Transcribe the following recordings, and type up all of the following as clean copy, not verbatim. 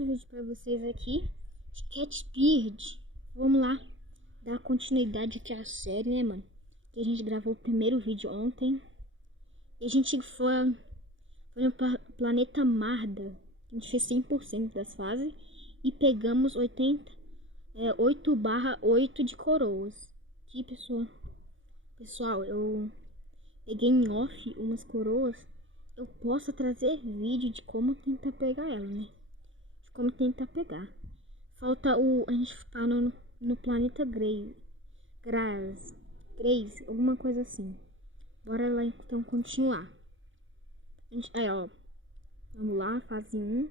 outro vídeo pra vocês aqui de Catbird. Vamos lá dar continuidade aqui à série, né, mano? Que a gente gravou o primeiro vídeo ontem. E a gente foi no planeta Marda. A gente fez 100% das fases e pegamos 8/8 de coroas. Aqui, pessoal, eu peguei em off umas coroas. Eu posso trazer vídeo de como tentar pegar ela, né? De como tentar pegar. Falta a gente tá no planeta Grace, alguma coisa assim. Bora lá então continuar. Aí, ó. Vamos lá, fase 1.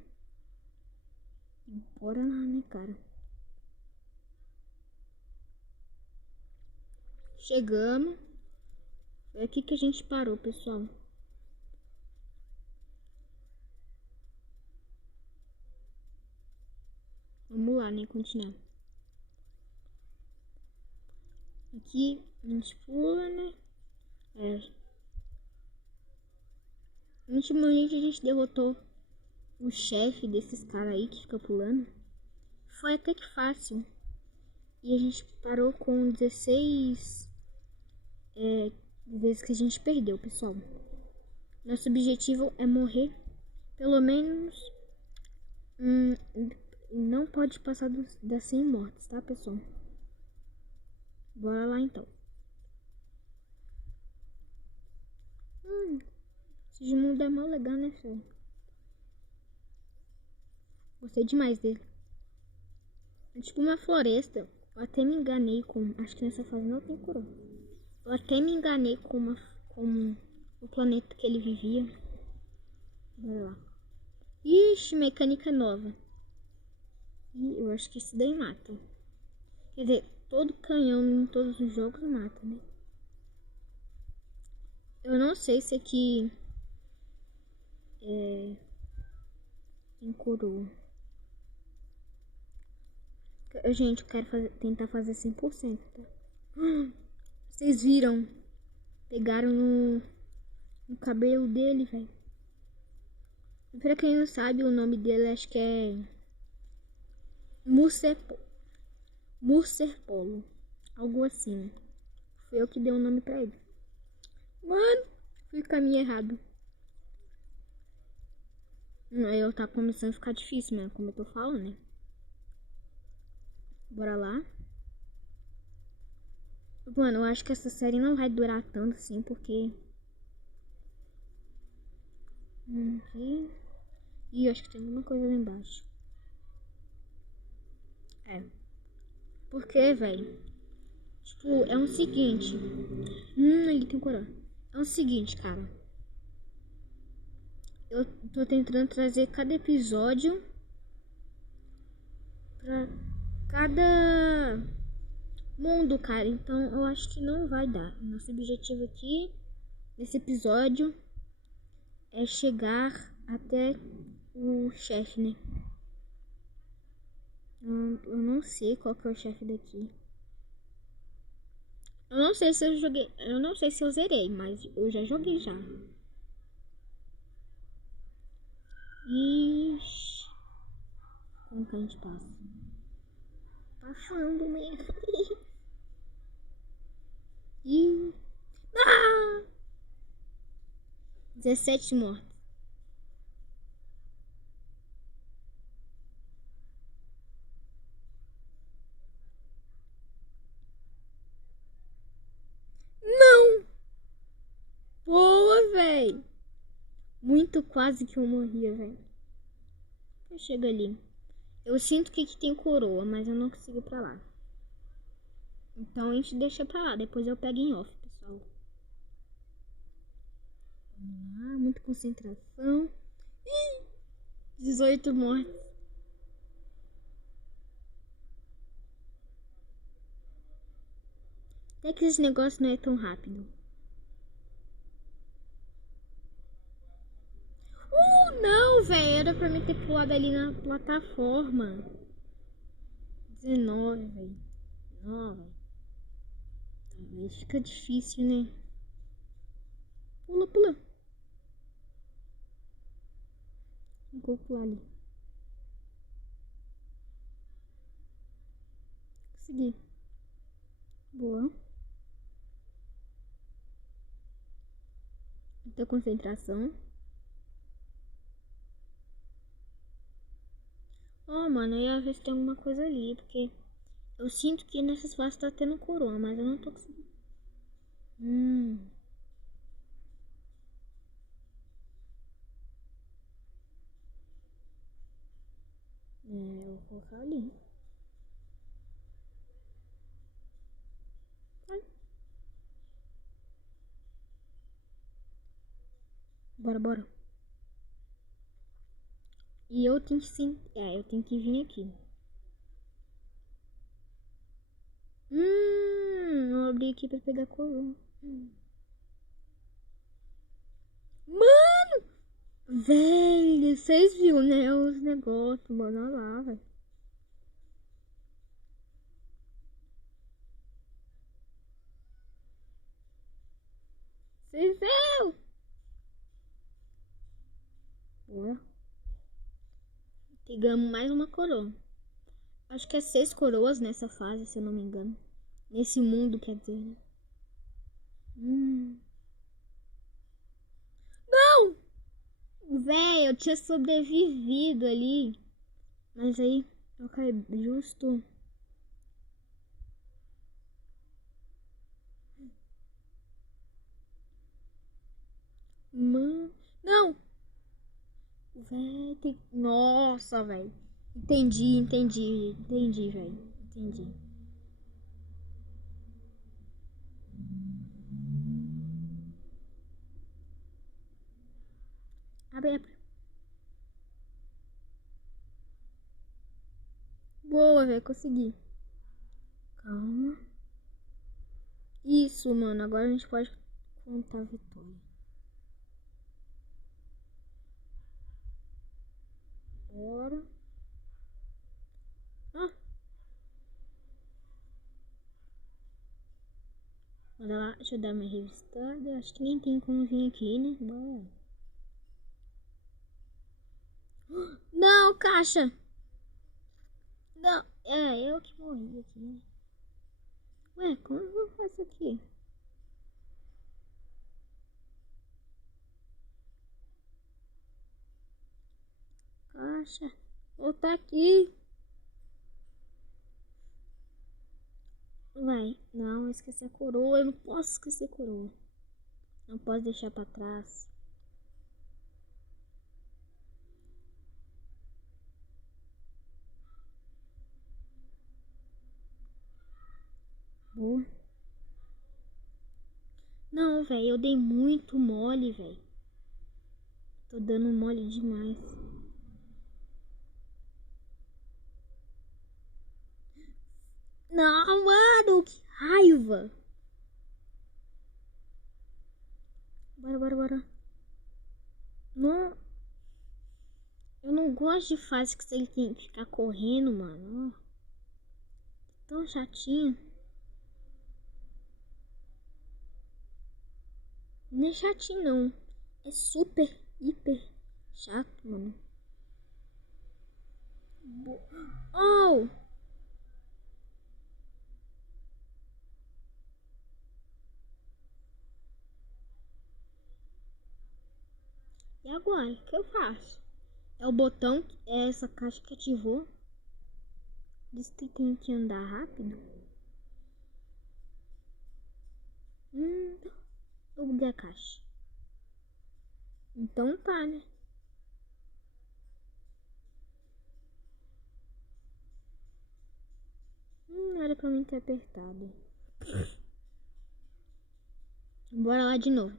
Bora lá, né, cara? Chegamos. É aqui que a gente parou, pessoal. Vamos lá, né? Continuar. Aqui a gente pula, né? Ultimamente a gente derrotou o chefe desses caras aí que fica pulando. Foi até que fácil. E a gente parou com 16 vezes que a gente perdeu, pessoal. Nosso objetivo é morrer pelo menos... não pode passar das 100 mortes, tá, pessoal? Bora lá, então. Esse mundo é mó legal, né, filho? Gostei demais dele. É tipo uma floresta. Eu até me enganei com... Acho que nessa fase não tem coroa. Eu até me enganei com o planeta que ele vivia. Bora lá. Ixi, mecânica nova. E eu acho que isso daí mata. Quer dizer, todo canhão em todos os jogos mata, né? Eu não sei se aqui tem coroa. Gente, eu quero tentar fazer 100%, tá? Vocês viram? Pegaram no cabelo dele, velho. Pra quem não sabe, o nome dele acho que é Murcerpolo. Algo assim. Foi eu que dei o nome pra ele. Mano, fui o caminho errado. Aí tá começando a ficar difícil, mano, como eu tô falando, né? Bora lá. Mano, eu acho que essa série não vai durar tanto assim, porque... Aqui. Ih, acho que tem alguma coisa lá embaixo. Porque, velho? Tipo, é o seguinte. Ele tem coroa. É o seguinte, cara. Eu tô tentando trazer cada episódio pra cada mundo, cara. Então eu acho que não vai dar. Nosso objetivo aqui, nesse episódio, é chegar até o chefe, né? Eu não sei qual que é o chefe daqui. Eu não sei se eu joguei. Eu não sei se eu zerei, mas eu já joguei já. Ixi. Como que a gente passa? Passando mesmo. Ih. Ah! 17 mortos. Não! Boa, velho. Muito quase que eu morria, velho. Eu chego ali. Eu sinto que aqui tem coroa, mas eu não consigo ir pra lá. Então a gente deixa pra lá. Depois eu pego em off, pessoal. Muita concentração. 18 mortes. Até que esse negócio não é tão rápido. Não, velho. Era pra mim ter pulado ali na plataforma. 19, velho. 9. Aí fica difícil, né? Pula, pula. Vou pular ali. Consegui. Boa. Muita concentração. Oh, mano, eu ia ver se tem alguma coisa ali, porque eu sinto que nessas fases tá tendo coroa, mas eu não tô conseguindo. É, eu vou colocar ali. Vai. Bora, bora. E eu tenho que sim. É, eu tenho que vir aqui. Eu abri aqui pra pegar a coroa. Mano! Velho, vocês viram, né? Os negócios, mano, olha lá, velho. Vocês viram? Bora. Pegamos mais uma coroa. Acho que é 6 coroas nessa fase, se eu não me engano. Nesse mundo, quer dizer, né? Não! Véi, eu tinha sobrevivido ali. Mas aí, eu caí justo. Mano, não! Véi, tem... Nossa, véi. Entendi, véi. Entendi. Abre, abre. Boa, véi, consegui. Calma. Isso, mano. Agora a gente pode contar a vitória. Bora. Ah, olha lá. Deixa eu dar uma revistada. Acho que nem tem como vir aqui, né? Bora. Não, caixa! Não, é eu que morri aqui, né? Ué, como eu vou fazer isso aqui? Caixa. Voltar aqui. Vai. Não, eu esqueci a coroa. Eu não posso esquecer a coroa. Não posso deixar pra trás. Boa. Não, velho, eu dei muito mole, velho. Tô dando mole demais. Não, mano, que raiva. Bora, bora, bora. Não, eu não gosto de fase que você tem que ficar correndo, mano. Ó, tão chatinho. Não é chatinho, não. É super, hiper chato, mano. Oh! E agora? O que eu faço? É o botão, é essa caixa que ativou. Diz que tem que andar rápido. Eu buguei a caixa. Então tá, né? Não era pra mim ter apertado. Bora lá de novo.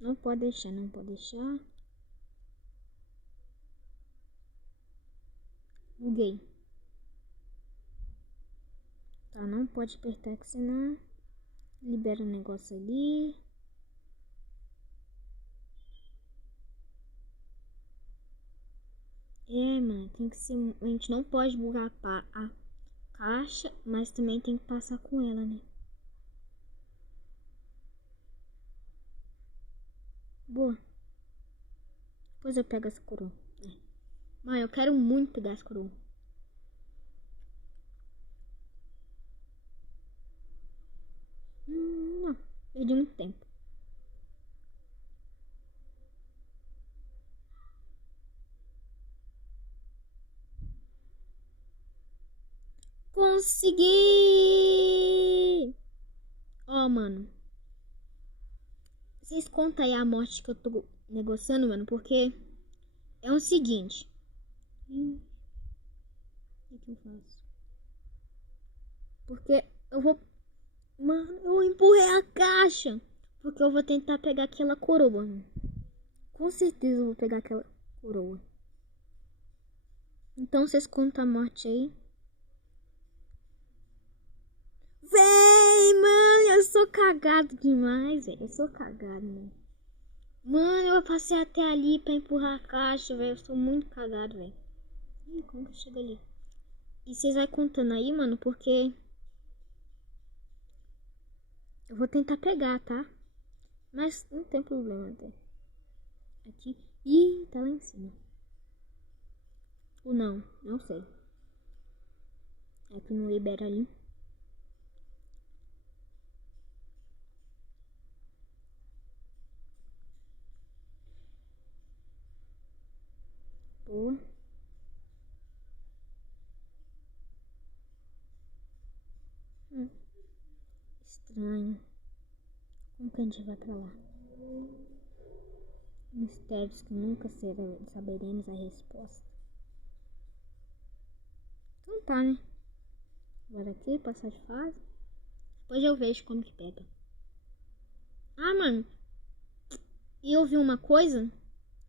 Não pode deixar, não pode deixar. Buguei. Tá, não pode apertar que senão libera o negócio ali. É, mano, tem que ser. A gente não pode bugar a caixa, mas também tem que passar com ela, né? Boa. Depois eu pego essa coroa. É. Mãe, eu quero muito pegar essa coroa. Perdi muito tempo. Consegui! Ó, mano. Vocês contam aí a morte que eu tô negociando, mano, porque é o seguinte. O que eu faço? Porque eu vou... Mano, eu empurrei a caixa. Porque eu vou tentar pegar aquela coroa, mano. Com certeza eu vou pegar aquela coroa. Então vocês contam a morte aí. Véi, mano, eu sou cagado demais, velho. Eu sou cagado, mano. Mano, eu passei até ali pra empurrar a caixa, velho. Eu sou muito cagado, velho. Ih, como que chega ali? E vocês vai contando aí, mano, porque... eu vou tentar pegar, tá? Mas não tem problema, até. Aqui. Ih, tá lá em cima. Ou não, não sei. É que não libera ali. Boa. Estranho. Como que a gente vai pra lá? Mistérios que nunca saberemos a resposta. Então tá, né? Agora aqui, passar de fase. Depois eu vejo como que pega. Ah, mano. E eu vi uma coisa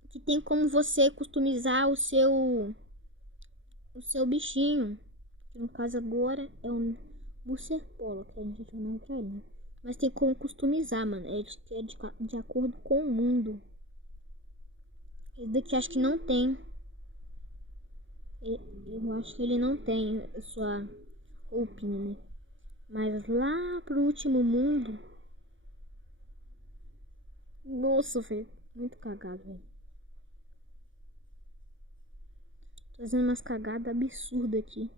que tem como você customizar o seu bichinho. Que no caso agora é um Musser Polo, que a gente vai nome pra ele. Mas tem como customizar, mano. É de acordo com o mundo. Esse daqui acho que não tem. Eu acho que ele não tem a sua roupinha, né? Mas lá pro último mundo. Nossa, velho. Muito cagado, velho. Tô fazendo umas cagadas absurdas aqui.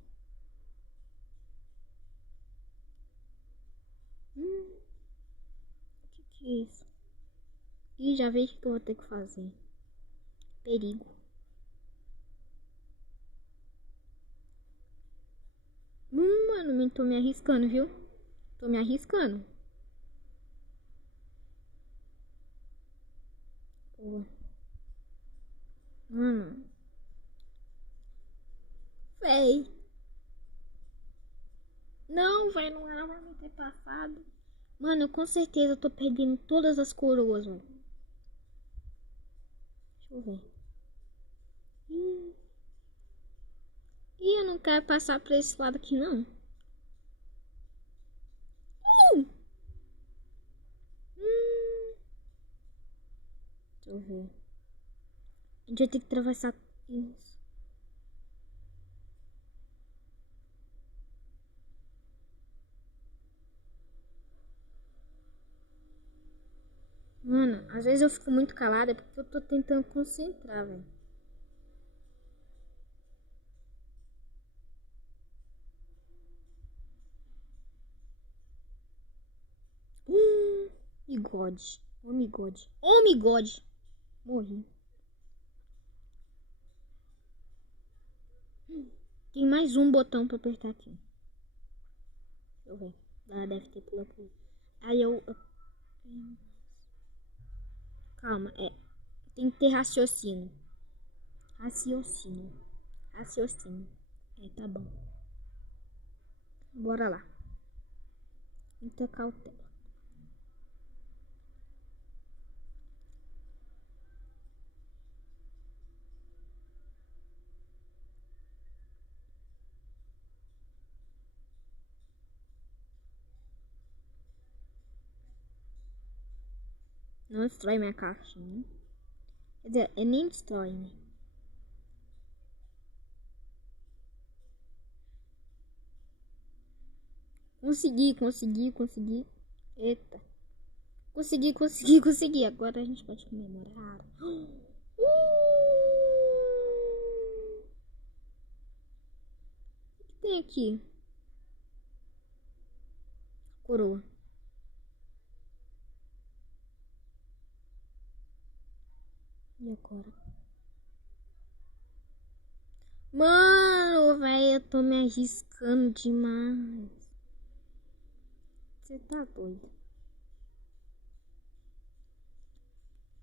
Que é isso? Ih, já vejo o que eu vou ter que fazer. Perigo. Mano, tô me arriscando, viu? Tô me arriscando. Pô. Mano. Véi. Não, velho, não era pra me ter passado. Mano, eu com certeza tô perdendo todas as coroas, velho. Deixa eu ver. Ih. Ih, eu não quero passar pra esse lado aqui, não. Hum. Deixa eu ver. A gente vai ter que atravessar isso. Mano, às vezes eu fico muito calada porque eu tô tentando concentrar, velho. Migode. Oh, migode. Oh, migode. Morri. Tem mais um botão pra apertar aqui. Deixa eu ver. Ela deve ter pulado por aí. Aí eu... Calma, tem que ter raciocínio. Raciocínio. Raciocínio. Tá bom. Bora lá. Muita cautela. Não destrói minha caixinha. Quer dizer, nem destrói, né? Consegui. Eita. Consegui. Agora a gente pode comemorar. O que tem aqui? Coroa. agora. Mano, velho, eu tô me arriscando demais. Você tá doido?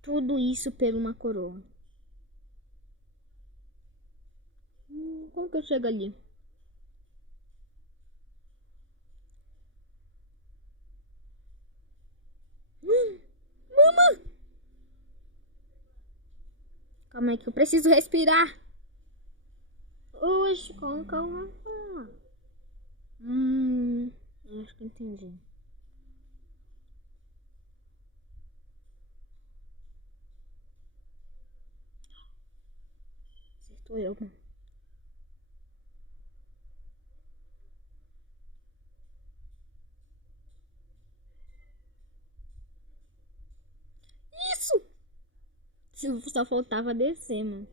Tudo isso por uma coroa. Como que eu chego ali? Mama! Calma aí que eu preciso respirar. Oxe, como que eu vou falar? Acho que entendi. Acertou eu, mano. Isso! Só faltava descer, mano.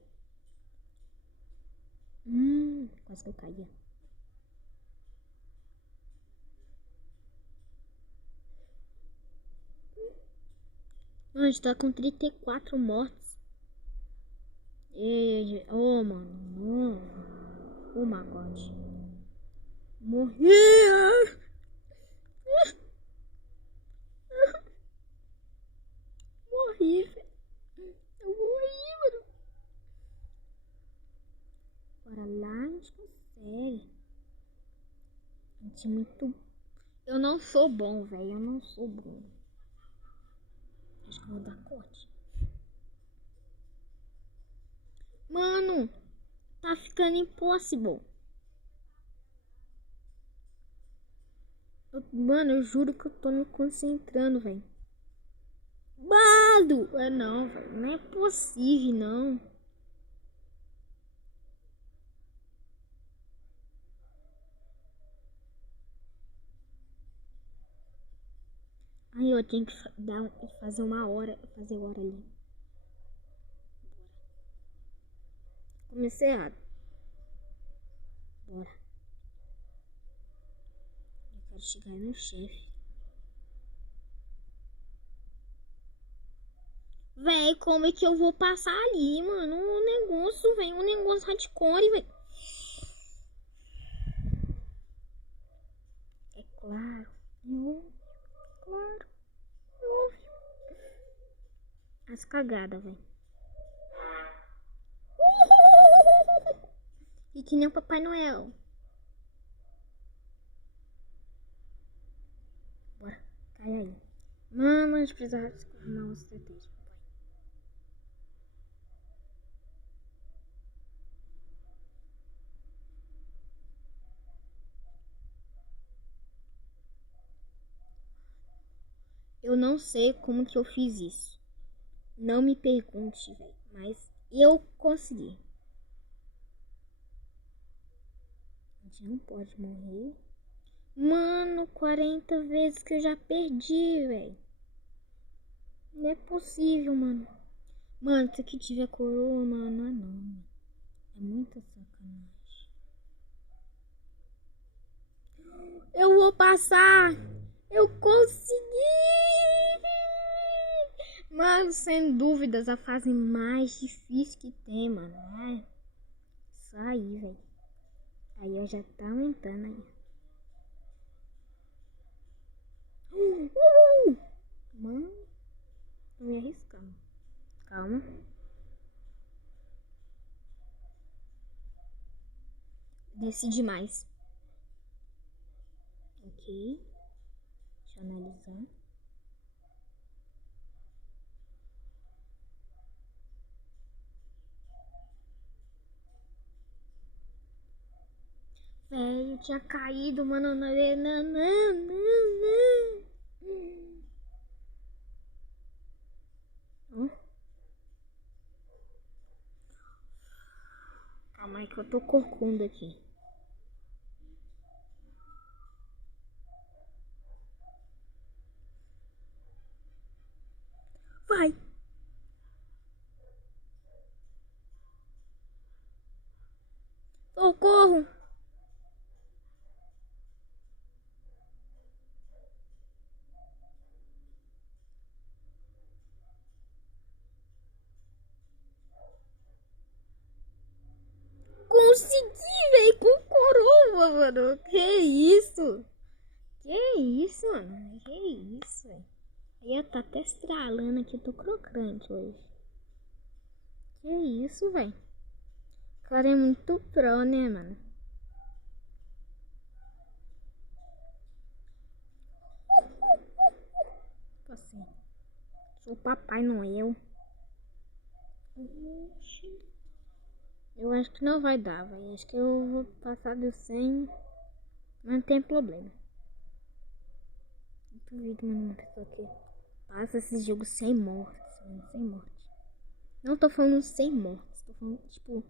Quase que eu caía. Mano, a gente tá com 34 mortes. Oh, mano. Oh, my God. Morri! Morri, velho. Eu morri, mano. Bora lá, a gente consegue. A gente é muito... Eu não sou bom, velho. Eu não sou bom. Acho que eu vou dar corte. Mano, tá ficando impossível. Mano, eu juro que eu tô me concentrando, velho. Bado! Não, velho. Não é possível, não. Aí eu tenho que fazer uma hora. Fazer hora ali. Comecei errado. Bora. Eu quero chegar no chefe. Véi, como é que eu vou passar ali, mano? Um negócio, velho. Um negócio hardcore, velho. É claro. Claro. Óbvio. As cagadas, velho. E que nem o Papai Noel. Bora. Cai aí. Mano, a gente precisa arrumar uma estratégia. Eu não sei como que eu fiz isso. Não me pergunte, velho. Mas eu consegui. A gente não pode morrer. Mano, 40 vezes que eu já perdi, velho. Não é possível, mano. Mano, se aqui tiver coroa, mano, não. É muita sacanagem. Eu vou passar! Eu consegui! Mano, sem dúvidas, a fase mais difícil que tem, mano. É isso aí, velho. Aí eu já tá aumentando aí. Mano, tô me arriscando. Calma. Desci demais. Ok. Deixa eu analisar. Velho, tinha caído, mano. Não. Calma aí que eu tô corcunda aqui. Vai! Socorro! consegui, velho, com coroa, mano. Que isso? Que isso, mano? Que isso, velho? Aí tá até estralando aqui, eu tô crocante hoje. Que isso, velho? O cara é muito pro, né, mano? Assim, sou o Papai Noel. Eu acho que não vai dar, velho. Acho que eu vou passar do 100. Não tem problema. Eu duvido, mano, uma pessoa que passa esse jogo sem mortes, mano, sem morte. Não tô falando sem mortes, tô falando, tipo,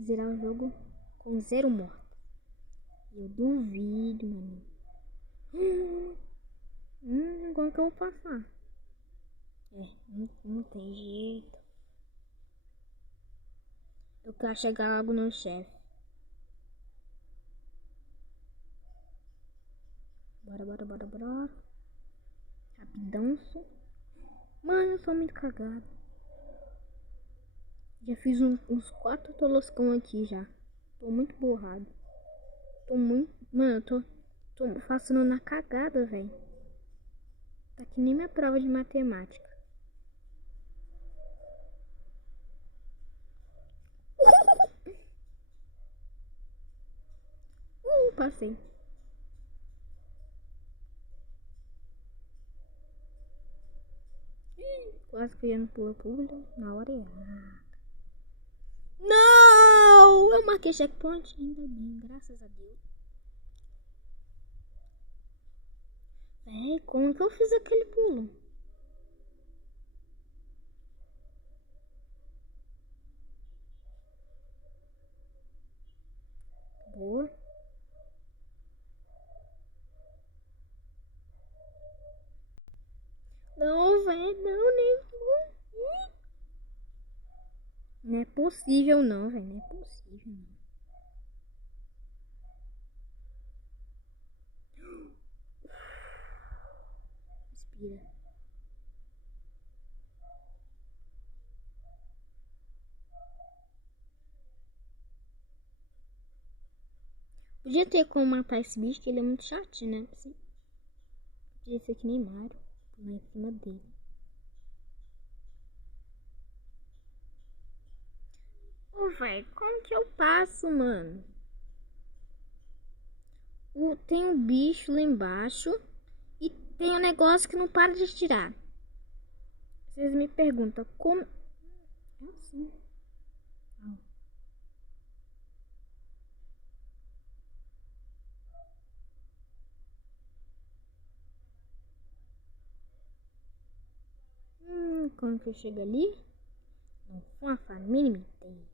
zerar o jogo com 0 mortes. Eu duvido, mano. Como que eu vou passar? Não tem jeito. Eu quero chegar logo no chefe. Bora. Rapidão. Mano, eu sou muito cagado. Já fiz uns 4 toloscão aqui já. Tô muito borrado. Mano, eu tô fazendo na cagada, velho. Tá que nem minha prova de matemática. Passei. Quase que eu ia no pula-pula na hora errada. Não! Eu marquei checkpoint. Ainda bem, graças a Deus. Véi, como que eu fiz aquele pulo? Boa. Não, velho, não, nem. Não é possível não, velho. Não é possível não. Respira. Podia ter como matar esse bicho, que ele é muito chatinho, né? Assim, podia ser que nem Mario. Pular em cima dele. Ô, velho, como que eu passo, mano? Tem um bicho lá embaixo e tem um negócio que não para de tirar. Vocês me perguntam como. É assim. Como que eu chego ali? Não faço a mínima ideia.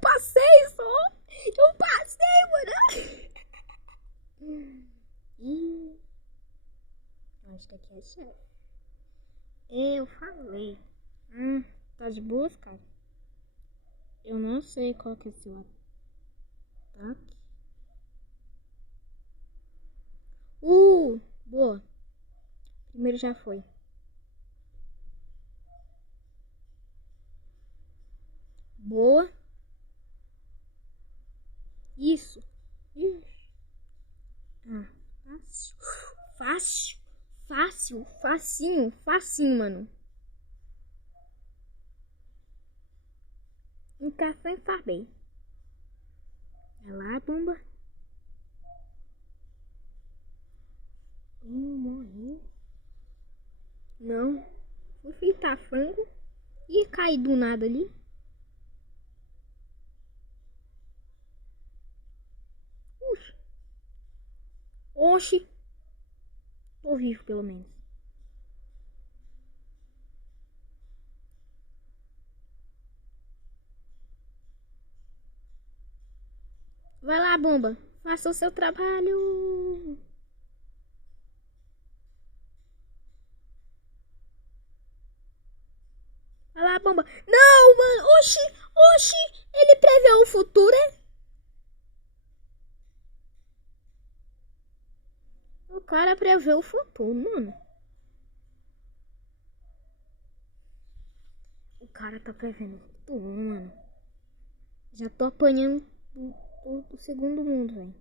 Passei só! Eu passei, mano! Acho que aqui é chefe. Eu falei. Tá de boas, cara? Eu não sei qual que é seu ataque. Boa. Primeiro já foi. Boa. Isso. Fácil. Facinho, mano. Encaixou e farbei. Vai lá, bomba. Morri. Não. Fui fritar frango. Ia cair do nada ali. Oxi. Tô vivo, pelo menos. Vai lá, bomba. Faça o seu trabalho. Vai lá, bomba. Não, mano. Oxi. Ele prevê o futuro, é? O cara prevê o futuro, mano. O cara tá prevendo tudo, mano. Já tô apanhando do segundo mundo, velho.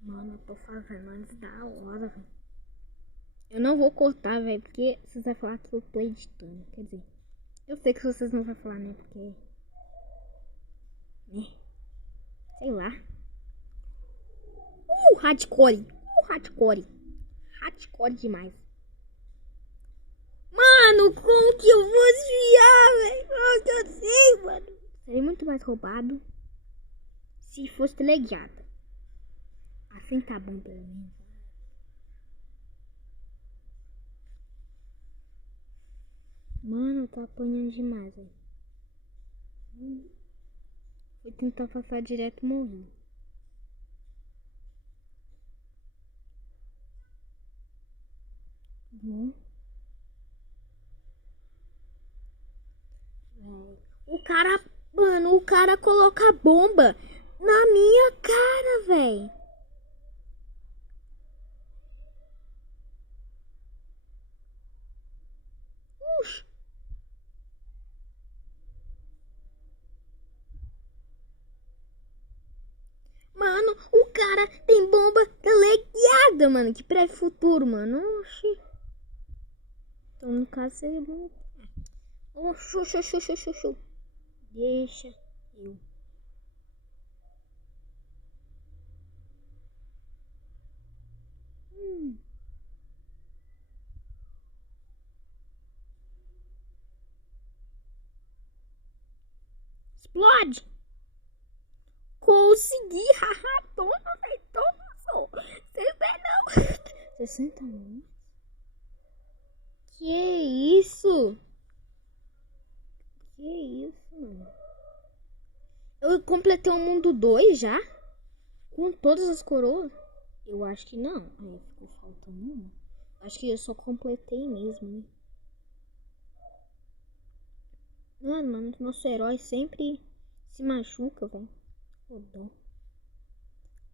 Mano, eu tô fazendo antes da hora, velho. Eu não vou cortar, velho, porque vocês vão falar que eu tô editando. Quer dizer, eu sei que vocês não vão falar, né? Porque. Né? Sei lá. Hardcore. Hardcore. Hardcore demais. Mano, como que eu vou desviar, velho? Como que eu sei, mano? Seria muito mais roubado se fosse teleguiada. Assim tá bom, pelo menos. Mano, eu tô apanhando demais, velho. Vou tentar passar direto e morrer. Bom. O cara, mano, o cara coloca a bomba na minha cara, velho. Mano, o cara tem bomba teleguiada, mano. Que pré futuro, mano. Oxi. Então, no caso, seria bom. Oxi, oxi, oxi, oxi, oxi, oxi. Deixa eu. Explode! Consegui! Haha, toma, velho. Toma, só. Vocês não. 60 minutos? Que isso? Que isso, mano? Eu completei o mundo 2 já? Com todas as coroas? Eu acho que não. Aí ficou faltando uma. Acho que eu só completei mesmo, né? Mano, nosso herói sempre se machuca, velho.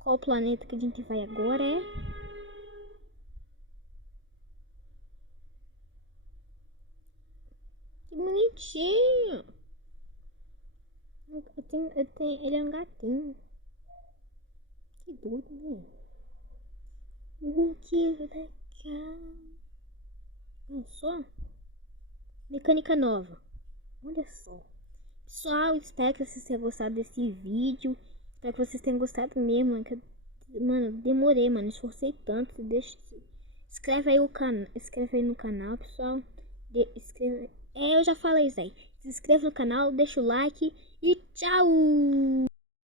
Qual planeta que a gente vai agora é? Que bonitinho. Ele é um gatinho. Que doido, né? Que legal. Olha só. Mecânica nova. Olha só. Pessoal, espero que vocês tenham gostado desse vídeo. Espero que vocês tenham gostado mesmo. Mano, demorei, mano. Esforcei tanto. Inscreve aí inscreve aí no canal, pessoal. Eu já falei isso aí. Se inscreva no canal, deixa o like e tchau!